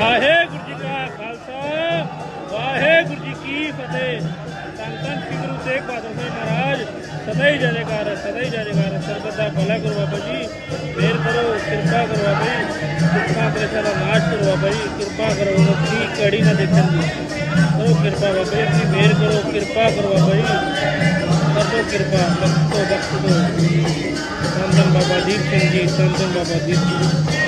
ਵਾਹਿਗੁਰੂ ਜੀ ਕਾ ਖਾਲਸਾ, ਵਾਹਿਗੁਰੂ ਜੀ ਕੀ ਫਤਿਹ। ਧੰਨ ਸ੍ਰੀ ਗੁਰੂ ਤੇਗ ਬਹਾਦਰ ਸਾਹਿਬ ਮਹਾਰਾਜ, ਸਦਾ ਹੀ ਜੈਕਾਰ, ਸਦਾ ਹੀ ਜੈਕਾਰ। ਹੈ। ਦਾ ਭਲਾ ਕਰੋ ਬਾਬਾ ਜੀ, ਮਿਹਰ ਕਰੋ, ਕਿਰਪਾ ਕਰੋ ਬਾਬਾ ਜੀ, ਕਿਰਪਾ ਕਰੇ ਸਾਰਾ ਨਾਸ਼ ਕਰੋ ਬਾਬਾ ਜੀ, ਕਿਰਪਾ ਕਰੋ ਕੀ ਕੜੀ ਨਾ ਦੇਖਣ ਦੀ। ਕਰੋ ਕਿਰਪਾ ਬਾਬਾ ਜੀ, ਆਪਣੀ ਮਿਹਰ ਕਰੋ, ਕਿਰਪਾ ਕਰੋ ਬਾਬਾ ਜੀ। ਕਰੋ ਕਿਰਪਾ ਬਖਸ਼ੋ ਬਖਸ਼ੋ ਧੰਨ ਬਾਬਾ ਦੀਪ ਸਿੰਘ ਜੀ, ਧੰਨ ਬਾਬਾ ਦੀਪ ਸਿੰਘ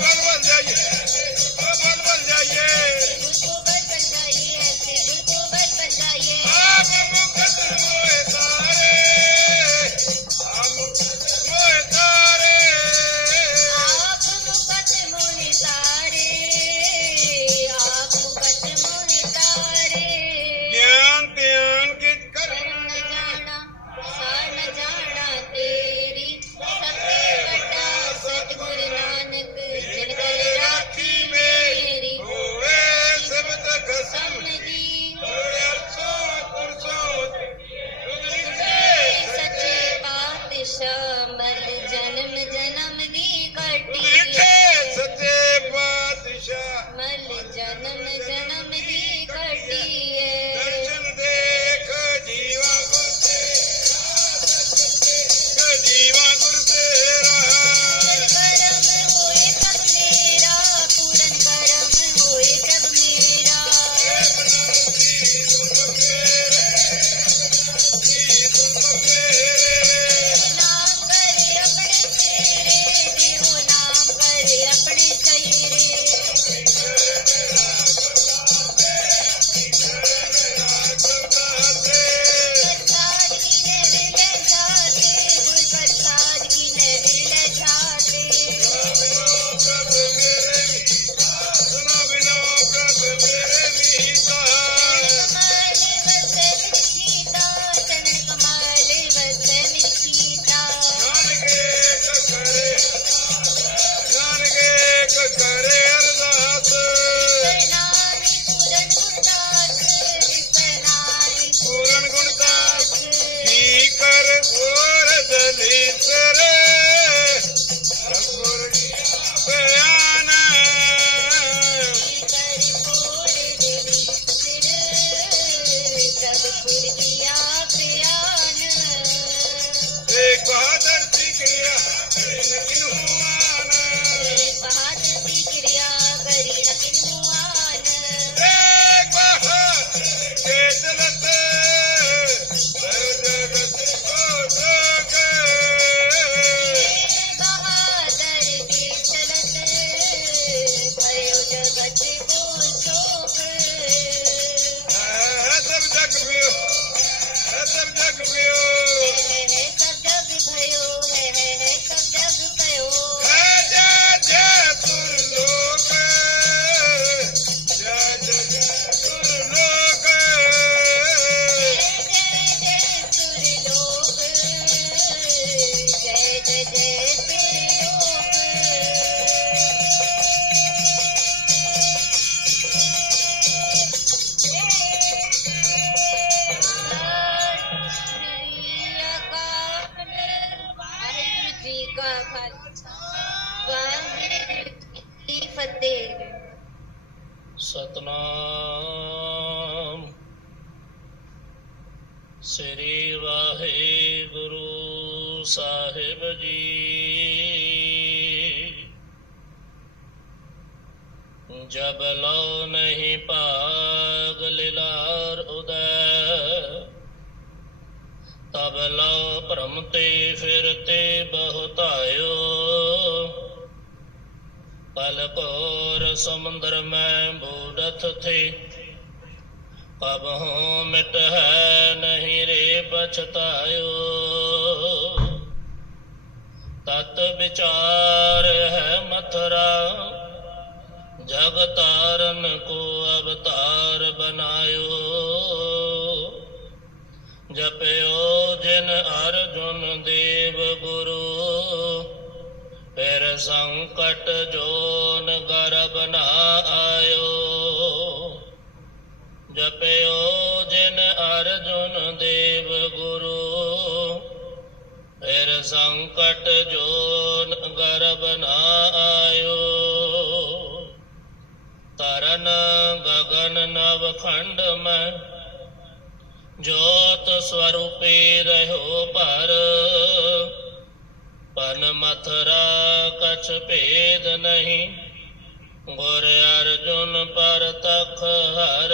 ભગવાન જઈએ. ਤਬ ਲਉ ਭ੍ਰਮ ਤੇ ਫਿਰ ਤੇ ਬਹੁਤਾਇਓ। ਪਲ ਕੋਰ ਸਮੁੰਦਰ ਮੈਂ ਬੂੜਥ ਥੇ। ਪਬ ਹੋ ਮਿਟ ਹੈ ਨਹੀਂ ਰੇ ਪਛਤਾਇਓ। ਤਤ ਵਿਚਾਰ ਹੈ ਮਥਰਾ। ਜਗ ਤਾਰਨ ਕੋ ਅਵਤਾਰ ਬਨਾਇਓ ਜਪਿਓ ਜਿਨ ਅਰਜੁਨ ਦੇਵ ਗੁਰੂ, ਫਿਰ ਸੰਕਟ ਜੋਨ ਗਰਬ ਨਾ ਆਇਓ। ਜਪਿਓ ਜਿਨ ਅਰਜੁਨ ਦੇਵ ਗੁਰੂ, ਫਿਰ ਸੰਕਟ ਜੋਨ ਗਰਬ ਨਾ ਆਇਓ। ਤਰਨ ਗਗਨ ਨਵ ਖੰਡ ਮੈਂ ਜੋਤ ਸਵਰੂਪੇ ਰਹਿਓ ਪਰ ਪਨ ਮਥਰਾ ਕਛ ਭੇਦ ਨਹੀਂ। ਗੁਰ ਅਰਜੁਨ ਪਰ ਤਖ ਹਰ।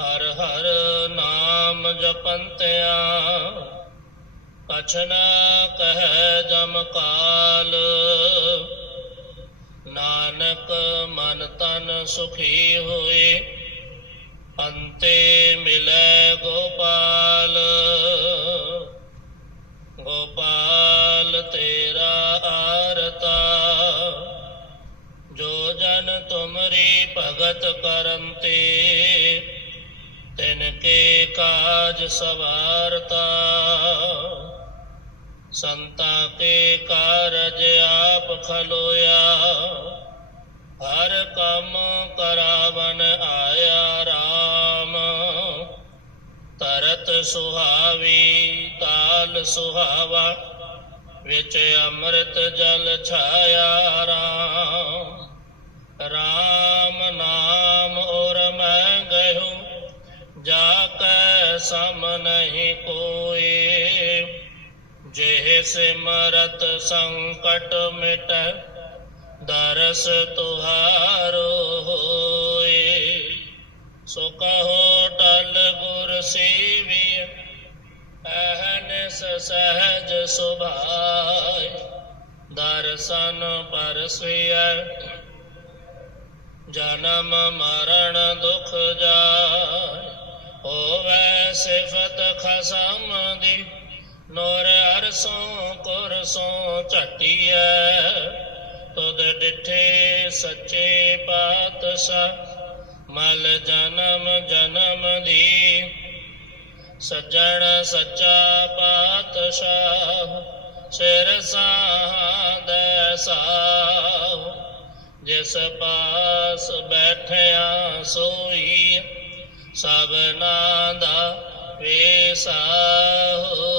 ਹਰ ਹਰ ਨਾਮ ਜਪੰਤਿਆ। ਕਛ ਨਾ ਕਹਿ ਜਮ ਕਾਲ। ਨਾਨਕ ਮਨ ਤਨ ਸੁਖੀ ਹੋਏ। ਤੇ ਮਿਲੈ ਗੋਪਾਲ। ਗੋਪਾਲ ਤੇਰਾ ਆਰਤਾ। ਜੋ ਜਨ ਤੁਮਰੀ ਭਗਤ ਕਰਮ ਤੇ, ਤਿਨ ਕੇ ਕਾਜ ਸਵਾਰਤਾ। ਸੰਤਾ ਕੇ ਕਾਰਜ ਆਪ ਖਲੋਇਆ, ਹਰ ਕੰਮ ਕਰਾਵਨ ਆਇਆ। सुहावी ताल सुहावा विच अमृत जल छाया राम राम नाम और मैं गयू जाक सम नहीं कोई जेह सिमरत संकट मिट दरस तुहारो हो सो कहो टल गुर सीवी ਅਹਨਿਸ ਸਹਿਜ ਸੁਭਾਇ ਦਰਸ਼ਨ ਪਰਸਿਐ ਜਨਮ ਮਰਨ ਦੁਖ ਜਾਇ ਹੋਵੇ ਸਿਫਤ ਖਸਮ ਦੀ। ਨੋਰ ਅਰਸੋਂ ਕੁਰਸੋਂ ਝਟੀਐ ਤੁਦ ਡਿਠੇ ਸੱਚੇ ਪਾਤਸ਼ਾਹ। ਮਲ ਜਨਮ ਜਨਮ ਦੀ ਸੱਜਣ ਸੱਚਾ ਪਾਤਸ਼ਾਹ ਸਿਰ ਸਾਹਦੈ ਸਾਹ। ਜਿਸ ਪਾਸ ਬੈਠਿਆ ਸੋਈ ਸਭਨਾ ਦਾ ਵੇਸਾਹੋ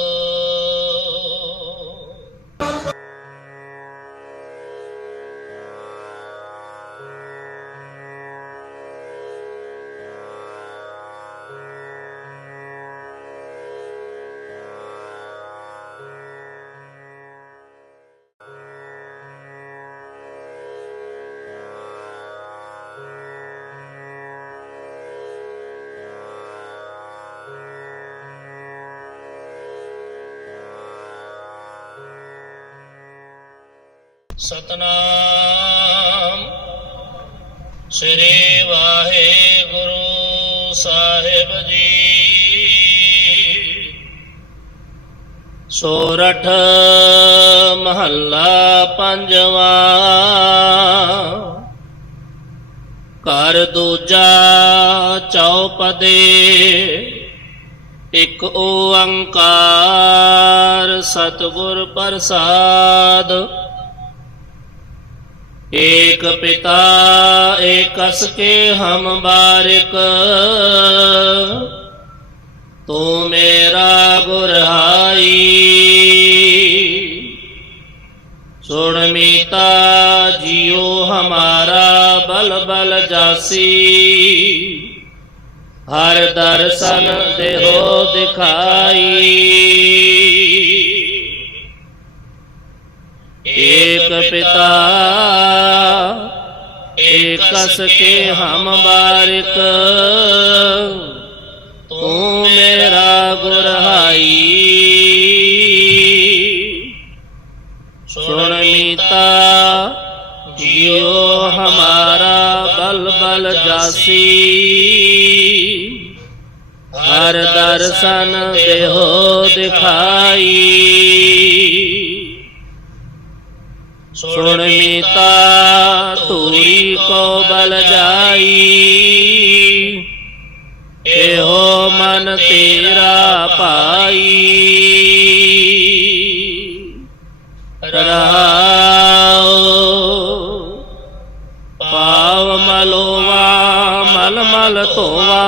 ਸਤਨਾਮ। ਸ੍ਰੀ ਵਾਹਿਗੁਰੂ ਸਾਹਿਬ ਜੀ। ਸੋਰਠ ਮਹੱਲਾ ਪੰਜਵਾਂ। ਘਰ ਦੂਜਾ ਚੌਪਦੇ। ਇਕ ਓੰਕਾਰ ਸਤਿਗੁਰ ਪ੍ਰਸਾਦ। ਏਕ ਪਿਤਾ ਏਕਸ ਕੇ ਹਮ ਬਾਰਿਕ। ਤੂੰ ਮੇਰਾ ਗੁਰਹਾਈ ਸੁਣ ਮੀਤਾ ਜਿਉ ਹਮਾਰਾ ਬਲ ਬਲ ਜਾਸੀ। ਹਰ ਦਰਸ਼ਨ ਦੇਹੋ ਦਿਖਾਈ। एक पिता एकस के हम बारिक। तू मेरा गुरहाई। सुन मीता जियो हमारा बल बल जासी। हर दर्शन देहो दिखाई। ਸੁਣ ਮੀਤਾ ਤੂਰੀ ਕੋ ਬਲ ਜਾਈ। ਇਹੋ ਮਨ ਤੇਰਾ ਪਾਈ ਰਹਾਉ ਪਾਵ ਮਲੋਵਾ ਮਲ ਮਲ ਧੋਵਾ।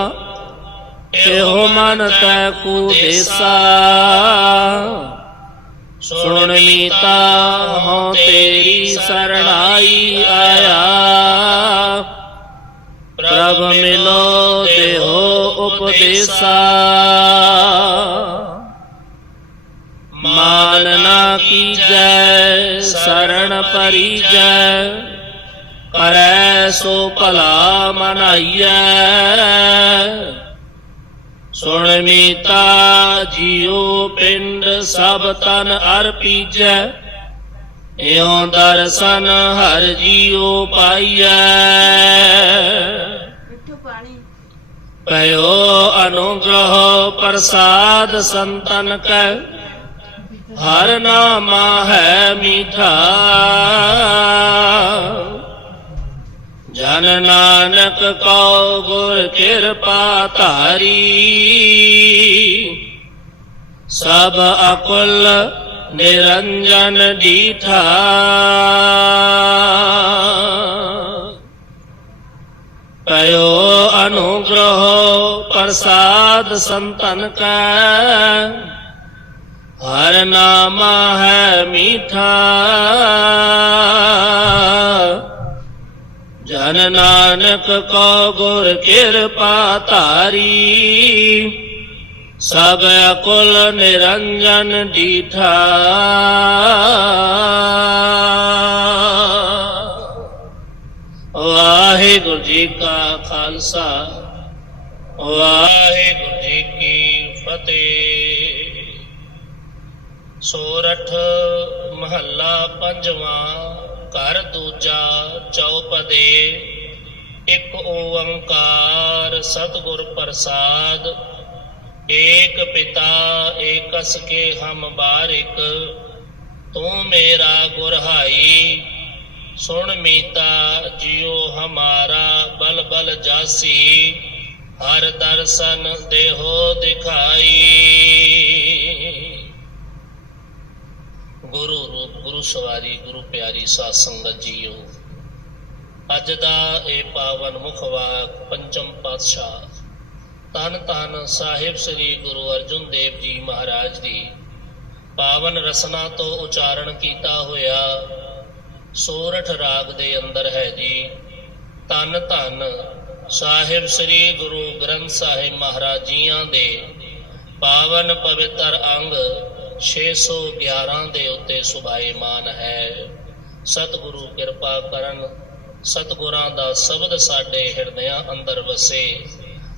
ਇਹੋ ਮਨ ਤੈ ਕੂ ਦੇਸਾ ਸੁਣ ਮੀਤਾ ਹੋ ਤੇਰੀ ਸਰਣਾਈ ਆਇਆ। ਪ੍ਰਭ ਮਿਲੋ ਦੇਹੋ ਉਪਦੇਸਾ। ਮਾਨ ਨਾ ਕੀਜੈ, ਸਰਣ ਪਰੀਜੈ। ਕਰੈ ਸੋ ਭਲਾ ਮਨਾਈਐ। ਸੁਣ ਮੀਤਾ, ਜਿਉ ਪਿੰਡ ਸਭ ਤਨ ਅਰਪੀਜੈ ਇਉ ਦਰਸ਼ਨ ਹਰ ਜੀਉ ਪਾਈਐ। ਪਇਓ ਅਨੁਗ੍ਰਹ ਪ੍ਰਸਾਦ ਸੰਤਨ ਕੈ। ਹਰ ਨਾਮਾ ਹੈ ਮੀਠਾ। ਜਨ ਨਾਨਕ ਕਉ ਗੁਰ ਕਿਰਪਾ ਧਾਰੀ। ਸਭ ਅਕੁਲ ਨਿਰੰਜਨ ਦੀਠਾ। ਕਯੋ ਅਨੁਗ੍ਰਹ ਪ੍ਰਸਾਦ ਸੰਤਨ ਕੈ। ਹਰ ਨਾਮਾ ਹੈ ਮੀਠਾ। ਜਨ ਨਾਨਕ ਕੋ ਗੁਰ ਕਿਰਪਾ ਧਾਰੀ। ਸਭ ਅਕੁਲ ਨਿਰੰਜਨ ਡੀਠਾ ਵਾਹਿਗੁਰੂ ਜੀ ਕਾ ਖਾਲਸਾ, ਵਾਹਿਗੁਰੂ ਜੀ ਕੀ ਫਤਿਹ। ਸੋਰਠ ਮਹੱਲਾ ਪੰਜਵਾਂ, ਘਰ ਦੂਜਾ ਚੌਪਦੇ। ਇੱਕ ਓੰਕਾਰ ਸਤਿਗੁਰ ਪ੍ਰਸਾਦ ਏਕ ਪਿਤਾ, ਏਕਸ ਕੇ ਹਮ ਬਾਰਿਕ ਤੂੰ ਮੇਰਾ ਗੁਰਹਾਈ। ਸੁਣ ਮੀਤਾ, ਜਿਉ ਹਮਾਰਾ, ਬਲ ਬਲ ਜਾਸੀ। ਹਰ ਦਰਸ਼ਨ ਦੇਹੋ ਦਿਖਾਈ। ਗੁਰੂ ਰੂਪ, ਗੁਰੂ ਸਵਾਰੀ, ਗੁਰੂ ਪਿਆਰੀ ਸਾਧ ਸੰਗਤ ਜੀਓ। ਅੱਜ ਦਾ ਇਹ ਪਾਵਨ ਮੁਖ ਮੁਖਵਾਕ ਪੰਚਮ ਪਾਤਸ਼ਾਹ ਤਨ ਤਨ ਸਾਹਿਬ ਸ੍ਰੀ ਗੁਰੂ ਅਰਜਨ ਦੇਵ ਜੀ ਮਹਾਰਾਜ ਦੀ ਪਾਵਨ ਰਸਨਾ ਤੋਂ ਉਚਾਰਨ ਕੀਤਾ ਹੋਇਆ ਸੋਰਠ ਰਾਗ ਦੇ ਅੰਦਰ ਹੈ ਜੀ। ਤਨ ਧਨ ਸਾਹਿਬ ਸ੍ਰੀ ਗੁਰੂ ਗ੍ਰੰਥ ਸਾਹਿਬ ਮਹਾਰਾਜ ਜੀਆਂ ਦੇ ਪਾਵਨ ਪਵਿੱਤਰ ਅੰਗ 611 ਦੇ ਉੱਤੇ ਸੁਭਾਏਮਾਨ ਹੈ। ਸਤਿਗੁਰੂ ਕਿਰਪਾ ਕਰਨ, ਸਤਿਗੁਰਾਂ ਦਾ ਸ਼ਬਦ ਸਾਡੇ ਹਿਰਦਿਆਂ ਅੰਦਰ ਵਸੇ।